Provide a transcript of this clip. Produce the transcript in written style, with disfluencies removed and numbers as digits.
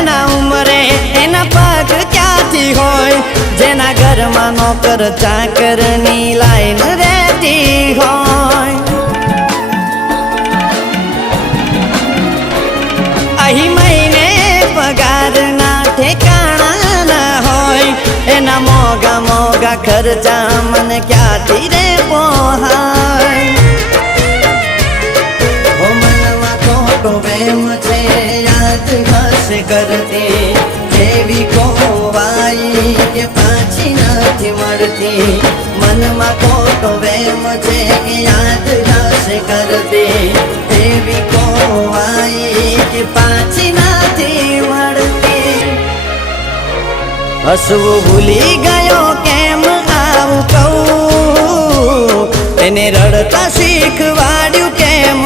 ના ઉમરે એના પગ ક્યાંથી હોય જેના ઘરમાં નોકર ચાકરની લાઈન રહેતી હોય અહીં મહિને પગારના ઠેકાણા ના હોય એના મોગા મોગા ખર્ચા મને ક્યાંથી રે પોહાય ઓ મનમાં ખોટો વેમ છે યાદ હશે કરતી જેવી ખોવાઈ કે પાછી નથી મળતી મનમાં ખોટો વેમ છે યાદ હશે કરતી જેવી ખોવાઈ કે પાછી નથી મળતી હસવું ભૂલી ગયો કેમ આવું કહું એને રડતા શીખવાડ્યું કેમ